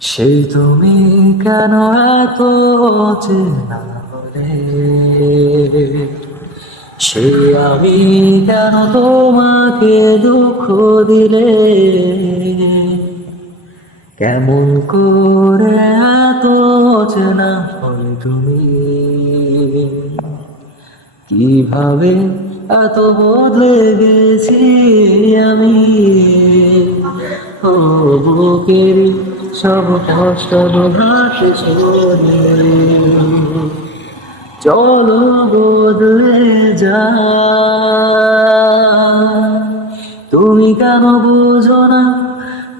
সেই তুমি কেন এত চেনা হলে? সে আমি কেন তোমাকে দুঃখ দিলে? কেমন করে এত চেনা হলে তুমি? কীভাবে এত বদলে গেছি আমি? বুকের সব কষ্ট সরিয়ে চলো বদলে যা। তুমি কেন বুঝো না?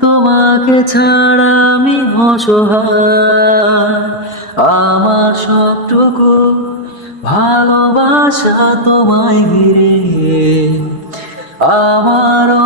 তোমাকে ছাড়া আমি অসহায়। আমার সবটুকু ভালোবাসা তোমায় ঘিরে। আমার